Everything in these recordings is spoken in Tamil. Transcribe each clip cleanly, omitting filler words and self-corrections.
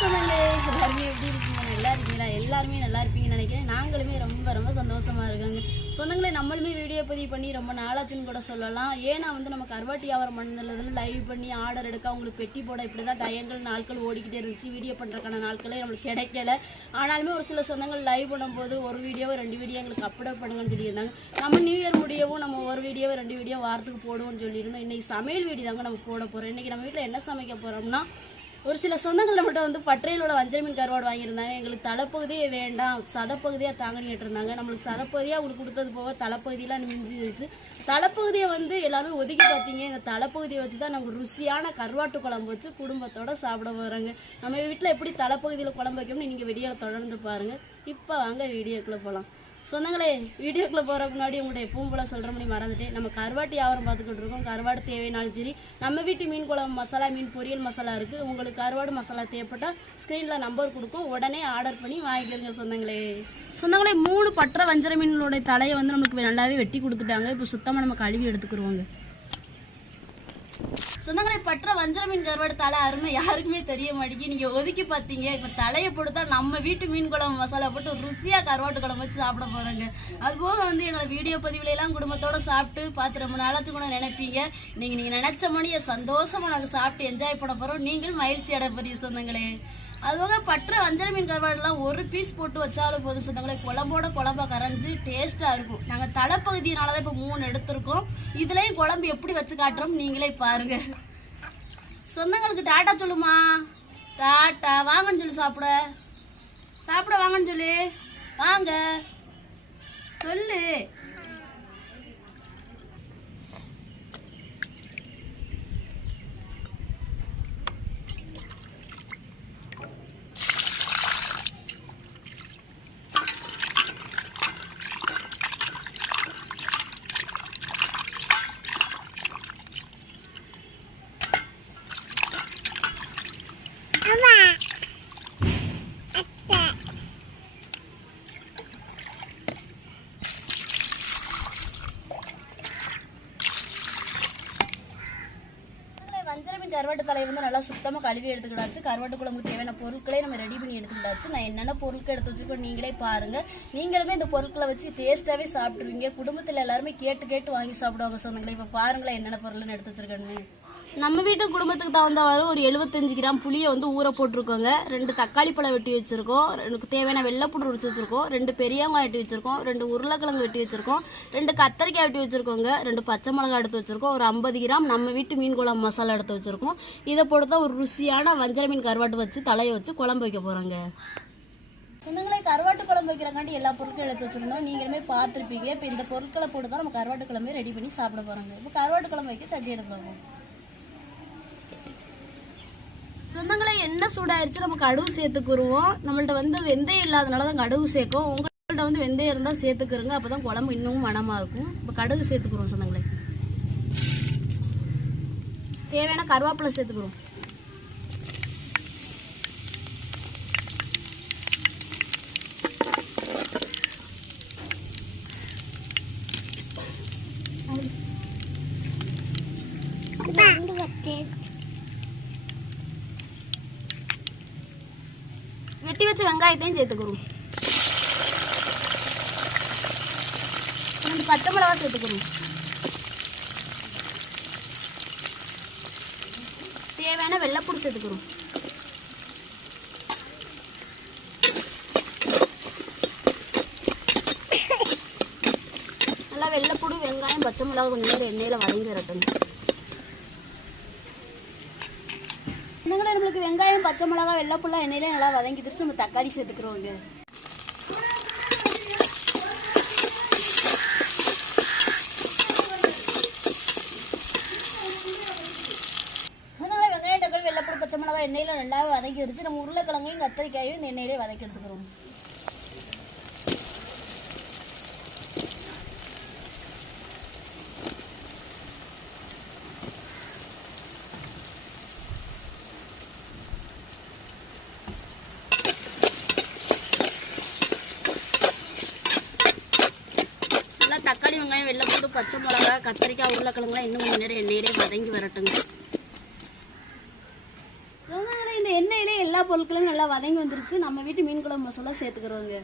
சொன்னாங்க எல்லாருமே எப்படி இருக்கீங்க? நல்லா இருக்கீங்களா? எல்லாருமே நல்லா இருப்பீங்கன்னு நினைக்கிறேன். நாங்களுமே ரொம்ப ரொம்ப சந்தோஷமாக இருக்காங்க. சொந்தங்களே, நம்மளுமே வீடியோ பதிவு பண்ணி ரொம்ப நாளாச்சுன்னு கூட சொல்லலாம். ஏன்னா நம்ம கருவாட்டி வியாபாரம் பண்ணதுன்னு லைவ் பண்ணி ஆர்டர் எடுக்க அவங்களுக்கு பெட்டி போட இப்படி தான் டயங்கள் நாட்கள் ஓடிக்கிட்டே இருந்துச்சு. வீடியோ பண்ணுறக்கான நாட்களே நம்மளுக்கு கிடைக்கல. ஆனாலுமே ஒரு சில சொந்தங்கள் லைவ் பண்ணும்போது ஒரு வீடியோவை 2 வீடியோ எங்களுக்கு அப்லோட் பண்ணுங்கன்னு சொல்லியிருந்தாங்க. நம்ம நியூ இயர் முடியவும் நம்ம ஒரு வீடியோவை 2 வீடியோ வாரத்துக்கு போடுவோம்னு சொல்லியிருந்தோம். இன்றைக்கி சமையல் வீடியோ தாங்க நம்ம போட போகிறோம். இன்றைக்கி நம்ம வீட்டில் என்ன சமைக்க போகிறோம்னா, ஒரு சில சொந்தங்கள் மட்டும் பட்டையிலோட வஞ்சர மீன் கருவாடு வாங்கியிருந்தாங்க. எங்களுக்கு தலைப்பகுதியே வேண்டாம், சதப்பகுதியாக தாங்கன்னு கேட்டிருந்தாங்க. நம்மளுக்கு சதப்பகுதியாக அவங்களுக்கு கொடுத்தது போக தலைப்பகுதியெலாம் மிஞ்சிருச்சு. தலைப்பகுதியை எல்லாரும் ஒதுக்கி பார்த்தீங்க. இந்த தலைப்பகுதியை வச்சு தான் நம்ம ருசியான கருவாட்டு குழம்பு வச்சு குடும்பத்தோடு சாப்பிட போகிறாங்க. நம்ம வீட்டில் எப்படி தலைப்பகுதியில் குழம்பு வைக்கணும்னு நீங்கள் வீடியோவில் தொடர்ந்து பாருங்கள். இப்போ வாங்க வீடியோக்குள்ளே போகலாம். சொந்தங்களே, வீடியோக்குள்ளே போகிறதுக்கு முன்னாடி உங்களுடைய எப்பவும் போல சொல்கிற மாதிரி மறந்துட்டேன். நம்ம கருவாட்டு வியாபாரம் பார்த்துக்கிட்டு இருக்கோம். கருவாடு தேவைனாலும் சரி, நம்ம வீட்டு மீன் குழம்பு மசாலா, மீன் பொரியல் மசாலா இருக்குது. உங்களுக்கு கருவாடு மசாலா தேவைப்பட்டால் ஸ்க்ரீனில் நம்பர் கொடுக்கும், உடனே ஆர்டர் பண்ணி வாங்கிக்கிறங்க சொந்தங்களே. 3 பட்டை வஞ்சர மீனோடைய தலையை நமக்கு நல்லாவே வெட்டி கொடுத்துட்டாங்க. இப்போ சுத்தமாக நம்ம கழுவி எடுத்துக்கிடுவோங்க. சொந்தங்களே, பற்ற வஞ்சர மீன் கருவாடு தலை அருமை யாருக்குமே தெரிய மாட்டேங்கி. நீங்கள் ஒதுக்கி பார்த்தீங்க. இப்போ தலையை போட்டு நம்ம வீட்டு மீன் குழம்பு மசாலா போட்டு ருசியாக கருவாட்டு குழம்பு வச்சு சாப்பிட போகிறோங்க. அதுபோக எங்களை வீடியோ பதிவுலாம் குடும்பத்தோடு சாப்பிட்டு பார்த்து ரொம்ப நாளாச்சும் கூட நினைப்பீங்க. நீங்கள் நினச்ச மணியை சந்தோஷமாக நாங்கள் சாப்பிட்டு என்ஜாய் பண்ண போகிறோம். நீங்களும் மகிழ்ச்சி அடைய போறீங்க சொந்தங்களே. அதுபோக பற்ற வஞ்சர மீன் கருவாடுலாம் ஒரு பீஸ் போட்டு வச்சாலும் போதும் சொந்தங்களே, குழம்போட குழம்பா கரைஞ்சி டேஸ்ட்டாக இருக்கும். நாங்கள் தலைப்பகுதியினால தான் இப்போ 3 எடுத்திருக்கோம். இதுலேயும் குழம்பு எப்படி வச்சு காட்டுறோம் நீங்களே பாருங்கள். சொந்தங்களுக்கு டாட்டா சொல்லுமா, டாட்டா வாங்கன்னு சொல்லி சாப்பிட வாங்கன்னு சொல்லி வாங்க சொல்லு. வஞ்சர மீன் கருவாட்டு தலையை நல்லா சுத்தமாக கழுவி எடுத்துக்கிட்டாச்சு. கருவாட்டு குழம்புக்கு தேவையான பொருட்களே நம்ம ரெடி பண்ணி எடுத்துக்கிட்டாச்சு. நான் என்னென்ன பொருட்கள் எடுத்து வச்சுருக்கோம் நீங்களே பாருங்கள். நீங்களுமே இந்த பொருட்களை வச்சு டேஸ்ட்டாகவே சாப்பிட்ருவீங்க. குடும்பத்தில் எல்லாருமே கேட்டு வாங்கி சாப்பிடுவாங்க சொந்தங்களே. இப்போ பாருங்களேன் என்னென்ன பொருள்னு எடுத்து வச்சுருக்கேன்னு. நம்ம வீட்டு குடும்பத்துக்கு தகுந்தவாறு ஒரு 75 கிராம் புளியை ஊற போட்டிருக்கோங்க. 2 தக்காளி பழம் வெட்டி வச்சுருக்கோம். எனக்கு தேவையான வெள்ளைப்பூடு உரிச்சு வச்சுருக்கோம். 2 பெரிய வெங்காயம் வெட்டி வச்சுருக்கோம். 2 உருளைக்கிழங்கு வெட்டி வச்சுருக்கோம். 2 கத்தரிக்காய் வெட்டி வச்சுருக்கோங்க. 2 பச்சை மிளகாய் எடுத்து வச்சுருக்கோம். ஒரு 50 கிராம் நம்ம வீட்டு மீன் குழம்பு மசாலா எடுத்து வச்சுருக்கோம். இதை போட்டு தான் ஒரு ருசியான வஞ்சர மீன் கருவாட்டு வச்சு தலையை வச்சு குழம்பு வைக்க போகிறாங்க. சொந்தங்களே, கருவாட்டு குழம்பு வைக்கிறக்காண்டி எல்லா பொருட்களும் எடுத்து வச்சுருந்தோம். நீங்களுமே பார்த்துருப்பீங்க. இப்போ இந்த பொருட்களை போட்டு தான் நம்ம கருவாட்டு குழம்பே ரெடி பண்ணி சாப்பிட போகிறாங்க. இப்போ கருவாட்டு குழம்பு வைக்க சட்டி எடுப்பாங்க. சொந்தங்களே, எண்ணெய் சூடாயிருச்சு. நம்ம கடுகு சேர்த்துக்குருவோம். நம்மள்ட்ட வெந்தயம் இல்லாதனால தான் கடுகு சேர்க்கும். உங்கள்கிட்ட வெந்தயம் இருந்தால் சேர்த்துக்கிறோங்க. அப்போ தான் குழம்பு இன்னும் மனமாக இருக்கும். இப்போ கடுகு சேர்த்துக்குருவோம் சொந்தங்களே. தேவையான கருவேப்பிலை சேர்த்துக்குறோம். வெட்டி வச்ச வெங்காயத்தையும் சேர்த்துக்கிறோம். 2 பச்சை மிளகா சேர்த்துக்கிறோம். தேவையான வெள்ளைப்பூடு சேர்த்துக்கிறோம். நல்லா வெள்ளைப்பூடு, வெங்காயம், பச்சை மிளகா கொஞ்சம் நேரம் எண்ணெயில் வதங்கி வரட்டும். நம்மளுக்கு வெங்காயம், பச்சை மிளகா, வெள்ளைப்பூலாம் எண்ணெயில நல்லா வதங்கி திருச்சி நம்ம தக்காளி சேர்த்துக்கிறோங்க. வெங்காயம், தக்காளி, வெள்ளைப்பூடு, பச்சை மிளகா எண்ணெயில நல்லா வதக்கி வச்சு நம்ம உருளைக்கிழங்கையும் கத்திரிக்காயும் இந்த எண்ணெயிலே வதக்கி எடுத்துக்கிறோம். தக்காளி, வெங்காயம், வெள்ளைப்பூடு, பச்சை மிளகா, கத்திரிக்காய், உருளைக்கிழங்குலாம் இன்னும் கொஞ்சம் நேரம் எண்ணெயிலே வதங்கி வரட்டுங்க. இந்த எண்ணெயிலே எல்லா எல்லா பொருட்களும் நல்லா வதங்கி வந்துருச்சு. நம்ம வீட்டு மீன் குழம்பு மசாலா சேர்த்துக்கிறோங்க.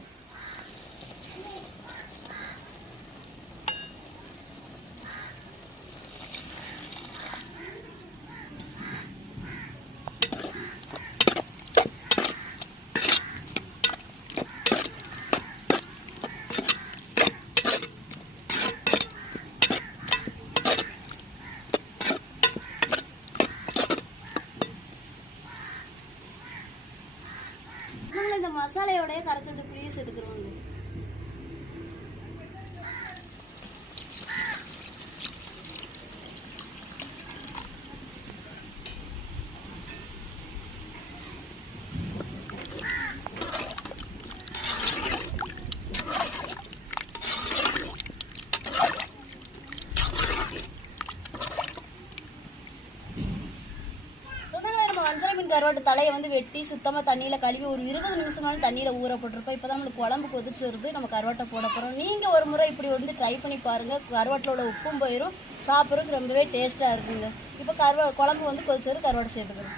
இந்த மசாலையோடய கரைச்சது புளியை சேர்த்துக்கிறோங்க. வஞ்சர மீன் கருவாட்டு தலையை வந்து வெட்டி சுத்தமாக தண்ணியில் கழுவி ஒரு 20 நிமிஷமாலும் தண்ணியில் ஊற போட்டிருப்போம். இப்போ தான் நம்மளுக்கு குழம்பு கொதிச்சு வருது. நம்ம கருவாட்டை போட போகிறோம். நீங்கள் ஒரு முறை இப்படி வந்து ட்ரை பண்ணி பாருங்கள். கருவாட்டில் உள்ள உப்பும் போயிடும், சாப்பிட்றதுக்கு ரொம்பவே டேஸ்ட்டாக இருக்குங்க. இப்போ குழம்பு வந்து கொதிச்சு வருது, கருவாட்டை சேர்த்துக்கணும்.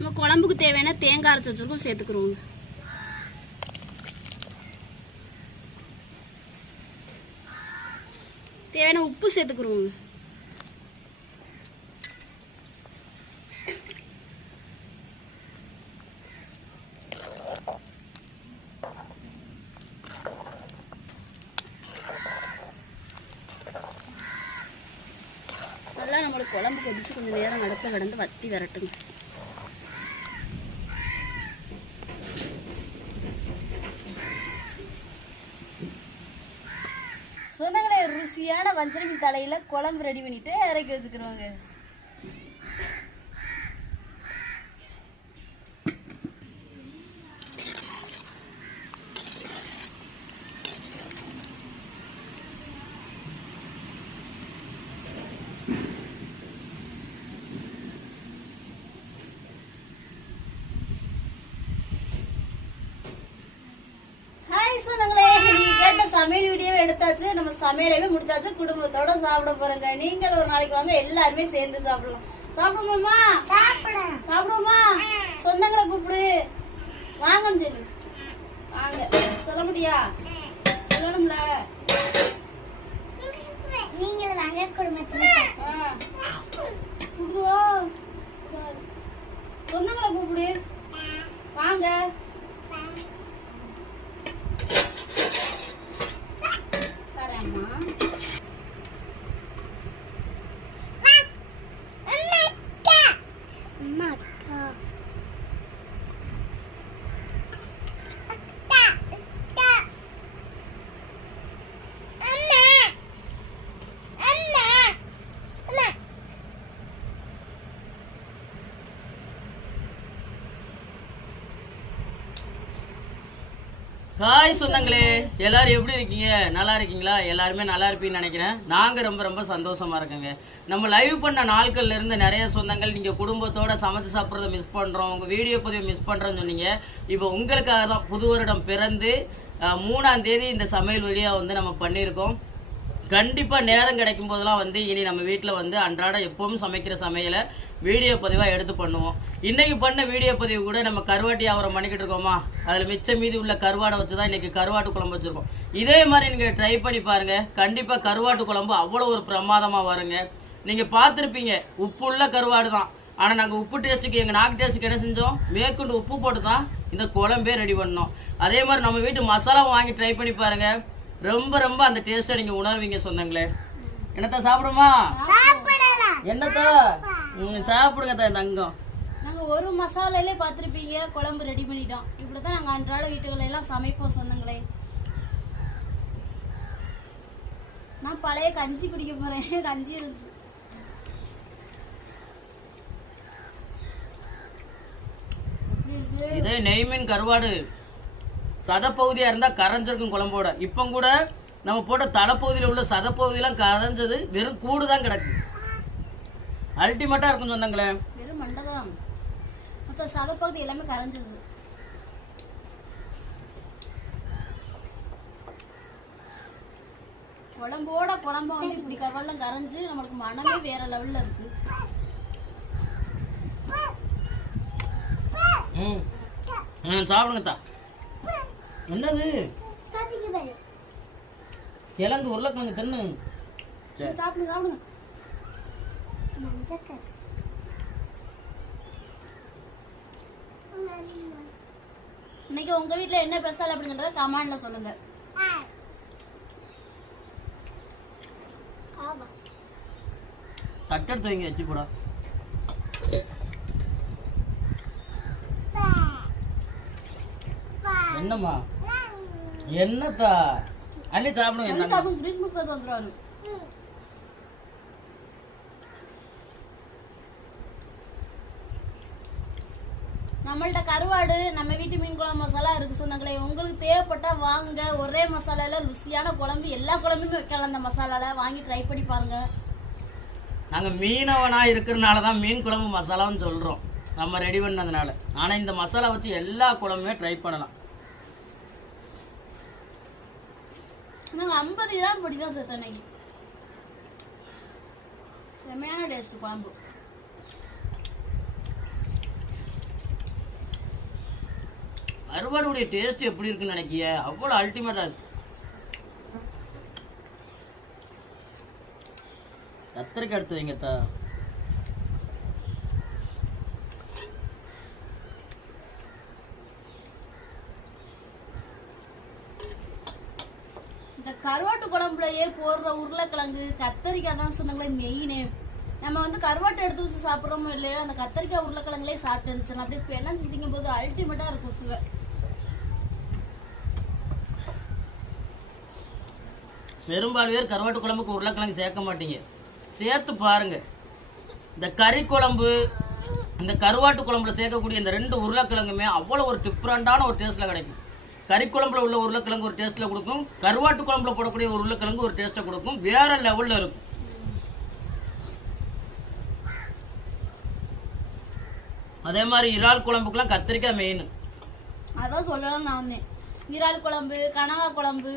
நம்ம குழம்புக்கு தேவையான தேங்காய் அரைச்சி வச்சிருக்கோம், சேர்த்துக்கிறோங்க. தேவையான உப்பு சேர்த்துக்கிறோங்க. நல்லா நம்மளுக்கு குழம்பு கொதிச்சு கொஞ்சம் நேரம் அடுப்பில் கிடந்து வத்தி வரட்டுங்க. சொந்தங்களே, ருசியான வஞ்சர மீன் தலையில குழம்பு ரெடி பண்ணிட்டு இறக்கி வச்சுக்கிறோங்க. சமையல் வீடியோவே எடுத்தாச்சு, நம்ம சமையலையுமே முடிச்சாச்சு, குடும்பத்தோட சாப்பிட போறோங்க. நீங்கள் ஒரு நாளைக்கு வாங்க, எல்லாருமே சேர்ந்து சாப்பிடலாம். சாப்பிடுவோமா? சாப்பிடுவோமா? சொந்தங்களை கூப்பிடு, வாங்கன்னு சொல்லு. வாங்க, சொல்ல முடியா? சொல்லணும்ல. நீங்க வாங்க, குடும்பத்துல சொந்தங்களை கூப்பிடு, வாங்க. ஹாய் சொந்தங்களே, எல்லாரும் எப்படி இருக்கீங்க? நல்லா இருக்கீங்களா? எல்லாருமே நல்லா இருப்பீங்கன்னு நினைக்கிறேன். நாங்கள் ரொம்ப ரொம்ப சந்தோஷமா இருக்கோங்க. நம்ம லைவ் பண்ண நாட்கள்ல இருந்து நிறைய சொந்தங்கள் நீங்கள் குடும்பத்தோட சமைச்சு சாப்பிட்றத மிஸ் பண்ணுறோம், உங்கள் வீடியோ பதிவை மிஸ் பண்ணுறோன்னு சொன்னீங்க. இப்போ உங்களுக்காக தான் புது வருடம் பிறந்து 3ஆம் தேதி இந்த சமையல் வீடியோ வந்து நம்ம பண்ணியிருக்கோம். கண்டிப்பாக நேரம் கிடைக்கும் போதெல்லாம் வந்து இனி நம்ம வீட்டில் வந்து அன்றாட எப்பவும் சமைக்கிற சமையலை வீடியோ பதிவாக எடுத்து பண்ணுவோம். இன்றைக்கி பண்ண வீடியோ பதிவு கூட நம்ம கருவாட்டி வியாபாரம் பண்ணிக்கிட்டு இருக்கோமா, அதில் மிச்சம் மீதி உள்ள கருவாடை வச்சு தான் இன்றைக்கி கருவாட்டு குழம்பு வச்சுருக்கோம். இதே மாதிரி நீங்கள் ட்ரை பண்ணி பாருங்கள். கண்டிப்பாக கருவாட்டு குழம்பு அவ்வளோ ஒரு பிரமாதமாக வருங்க. நீங்கள் பார்த்துருப்பீங்க, உப்புள்ள கருவாடு தான். ஆனால் நாங்கள் உப்பு டேஸ்ட்டுக்கு, எங்கள் நாக்கு டேஸ்ட்டுக்கு என்ன செஞ்சோம், மேற்கொண்டு உப்பு போட்டு தான் இந்த குழம்பே ரெடி பண்ணோம். அதே மாதிரி நம்ம வீட்டு மசாலாவும் வாங்கி ட்ரை பண்ணி பாருங்கள். ரொம்ப ரொம்ப அந்த டேஸ்ட்டை நீங்கள் உணர்வீங்க சொந்தங்களே. என்னத்தான் சாப்பிடுமா? என்னத்தா சாப்பிடுங்க தான் தங்கம். நாங்கள் ஒரு மசாலையிலே பார்த்துருப்பீங்க, குழம்பு ரெடி பண்ணிட்டோம். இப்படி தான் நாங்கள் அன்றாட வீட்டுகளெல்லாம் சமைப்போம் சொந்தங்களே. நான் பழைய கஞ்சி குடிக்க போகிறேன், கஞ்சி இருந்துச்சு. இதே நெய் மீன் கருவாடு சதப்பகுதியாக இருந்தால் கரைஞ்சிருக்கும் குழம்போட. இப்போ கூட நம்ம போட்ட தலைப்பகுதியில் உள்ள சதப்பகுதியெல்லாம் கரைஞ்சது, வெறும் கூடு தான் கிடக்கு. அல்டிமேட்டாக இருக்கும் சொந்தங்களே. வெறும் மண்டை தான், மற்ற சதப்பகுதி எல்லாமே கரைஞ்சது. குழம்போட குழம்பு வந்து இப்படி கருவாடெல்லாம் கரைஞ்சு நம்மளுக்கு மனமே வேற லெவல்ல இருக்கு. சாப்பிடுங்கத்தா. என்னது கிழங்கு உருளைக்கிழங்கு தின்னு சாப்பிடுங்க சாப்பிடுங்க. இன்னைக்கு உங்க வீட்டுல என்ன ஸ்பெஷல் அப்படிங்கறத கமெண்ட்ல சொல்லுங்க. தட்டெடுத்து வைங்க, வச்சு போடா. என்னம்மா என்னத்தா அள்ளி சாப்பிடுங்க. என்ன கிறிஸ்மஸ் வந்துடுவாரு. நம்மள்ட்ட கருவாடு, நம்ம வீட்டு மீன் குழம்பு மசாலா இருக்கு சொன்னாங்களே. உங்களுக்கு தேவைப்பட்டா வாங்க, ஒரே மசாலால ருசியான குழம்பு, எல்லா குழம்புமே வைக்கலாம். அந்த மசாலால வாங்கி ட்ரை பண்ணி பாருங்க. நாங்கள் மீனவனா இருக்கிறனால தான் மீன் குழம்பு மசாலான்னு சொல்கிறோம், நம்ம ரெடி பண்ணதுனால. ஆனால் இந்த மசாலா வச்சு எல்லா குழம்புமே ட்ரை பண்ணலாம். நாங்கள் 50 கிராம் பொடி தான் சேர்த்தோம் இன்னைக்கு. செம்மையான டேஸ்ட் குழம்பு. கருவாடுடைய டேஸ்ட் எப்படி இருக்குன்னு நினைக்கிய? அவ்வளோ அல்டிமேட்டாக இருக்கு. கத்திரிக்காய் எடுத்து வைங்கத்தா. இந்த கருவாட்டு குழம்புலயே போடுற உருளைக்கிழங்கு, கத்தரிக்காய் தான் சொன்னாங்களே மெயினே. நம்ம வந்து கருவாட்டை எடுத்து வச்சு சாப்பிட்றோமோ இல்லையோ, அந்த கத்தரிக்காய் உருளைக்கிழங்குலேயே சாப்பிட்டு இருந்துச்சு. அப்படியே பெண்ணம் சித்திக்கும் போது அல்டிமேட்டாக இருக்கும் சுவை. பெரும்பாலும் பேர் கருவாட்டு குழம்புக்கு உருளைக்கிழங்கு சேர்க்க மாட்டீங்க, சேர்த்து பாருங்க. இந்த கறி குழம்பு, இந்த கருவாட்டு குழம்புல சேர்க்கக்கூடிய இந்த 2 உருளைக்கிழங்குமே அவ்வளோ ஒரு டிஃப்ரெண்டான ஒரு டேஸ்ட்டில் கிடைக்கும். கறி குழம்புல உள்ள உருளைக்கிழங்கு ஒரு டேஸ்ட்டில் கொடுக்கும், கருவாட்டு குழம்புல போடக்கூடிய ஒரு உருளைக்கிழங்கு ஒரு டேஸ்ட்டை கொடுக்கும், வேற லெவலில் இருக்கும். அதே மாதிரி இறால் குழம்புக்குலாம் கத்திரிக்காய் மெயின். அதான் சொல்லலாம் நான் வந்தேன். இறால் குழம்பு, கனவா குழம்பு,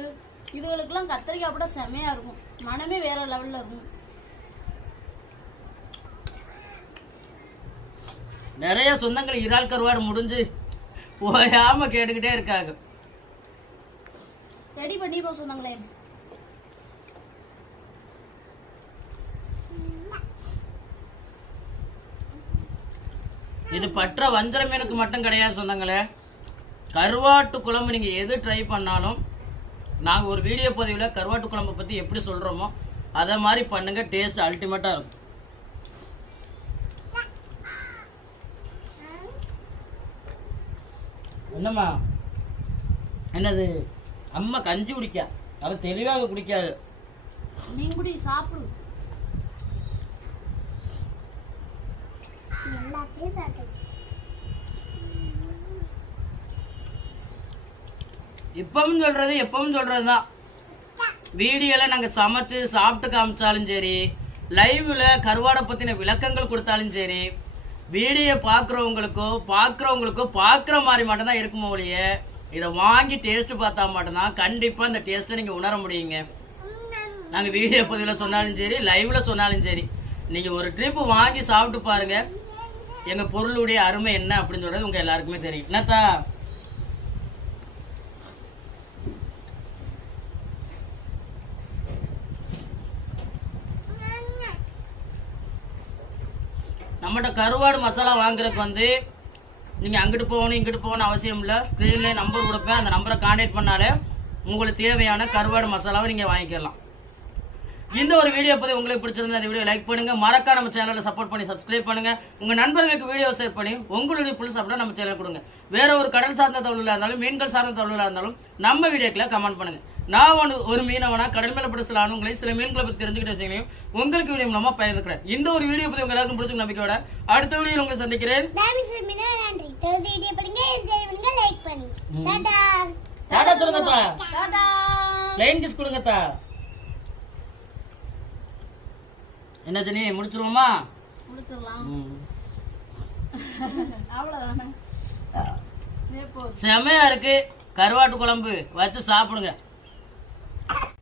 இதுகளுக்கெல்லாம் கத்திரிக்காய் போட செமையா இருக்கும், மனமே வேற லெவல்ல இருக்கும். நிறைய சொந்தங்கள் இறால் கருவாடு முடிஞ்சு ஓயாம கேட்டுக்கிட்டே இருக்காங்க. ரெடி பண்ணிடுவோம் சொன்னாங்களே. இது பற்ற வஞ்சர மீனுக்கு மட்டும் கிடையாது சொந்தங்களே. கருவாட்டு குழம்பு நீங்கள் எது ட்ரை பண்ணாலும் நாங்கள் ஒரு வீடியோ பதிவில் கருவாட்டு குழம்பை பற்றி எப்படி சொல்கிறோமோ அதை மாதிரி பண்ணுங்க, டேஸ்ட் அல்டிமேட்டாக இருக்கும். என்னம்மா என்னது? அம்மா கஞ்சி குடிக்கா, அவ தெளிவாக குடிக்காது. நீங்க குடி, சாப்பிடு. இப்பவும் சொல்றது எப்பவும் சொல்றதுதான். வீடியோல நாங்க சமைச்சு சாப்பிட்டு காமிச்சாலும் சரி, லைவ்ல கருவாடை பத்தின விளக்கங்கள் கொடுத்தாலும் சரி, வீடியோ பார்க்குறவங்களுக்கோ பார்க்குற மாதிரி மட்டும்தான் இருக்குமோ ஒழிய, இதை வாங்கி டேஸ்ட் பார்த்தா மட்டும்தான் கண்டிப்பா இந்த டேஸ்ட்டை நீங்க உணர முடியுங்க. நாங்க வீடியோ பதிவில் சொன்னாலும் சரி, லைவ்ல சொன்னாலும் சரி, நீங்க ஒரு ட்ரிப் வாங்கி சாப்பிட்டு பாருங்க, எங்க பொருளுடைய அருமை என்ன அப்படின்னு சொல்றது உங்க எல்லாருக்குமே தெரியும். என்னத்தா? நம்மகிட்ட கருவாடு மசாலா வாங்குறதுக்கு வந்து நீங்கள் அங்கிட்டு போகணும் இங்கிட்டு போகணும் அவசியம் இல்லை. ஸ்க்ரீன்லேயே நம்பர் கொடுப்பேன், அந்த நம்பரை கான்டாக்ட் பண்ணாலே உங்களுக்கு தேவையான கருவாடு மசாலாவை நீங்கள் வாங்கிக்கலாம். இந்த ஒரு வீடியோ பற்றி உங்களுக்கு பிடிச்சிருந்தா இந்த வீடியோ லைக் பண்ணுங்கள், மறக்காம நம்ம சேனலில் சப்போர்ட் பண்ணி சப்ஸ்கிரைப் பண்ணுங்கள், உங்கள் நண்பர்களுக்கு வீடியோ ஷேர் பண்ணி உங்களுடைய புல் சாப்பிட்டா நம்ம சேனல் கொடுங்க. வேற ஒரு கடல் சார்ந்த தகவலாக இருந்தாலும் மீன்கள் சார்ந்த தகவலாக இருந்தாலும் நம்ம வீடியோக்களை கமெண்ட் பண்ணுங்கள். நான் ஒரு மீனவனா கடல் மேலே பிடிச்ச ஆணுங்களை சில மீன்களை பற்றி தெரிஞ்சுக்கிட்ட விஷயங்களையும் உங்களுக்கு வீடியோ மூலமாக பயந்துக்கிறேன். இந்த ஒரு வீடியோ பற்றி உங்க எல்லாருக்கும் பிடிச்ச நம்பிக்கையோட அடுத்த வீடியோ உங்களை சந்திக்கிறேன். டாடா சொல்லுங்கப்பா. டாடா. ப்ளைன் கிஸ் கொடுங்கத்தா. என்ன ஜெனி முடிச்சிருவோமா? முடிச்சிடலாம். அவ்வளவுதானே. செமையா இருக்கு. கருவாட்டு குழம்பு வச்சு சாப்பிடுங்க.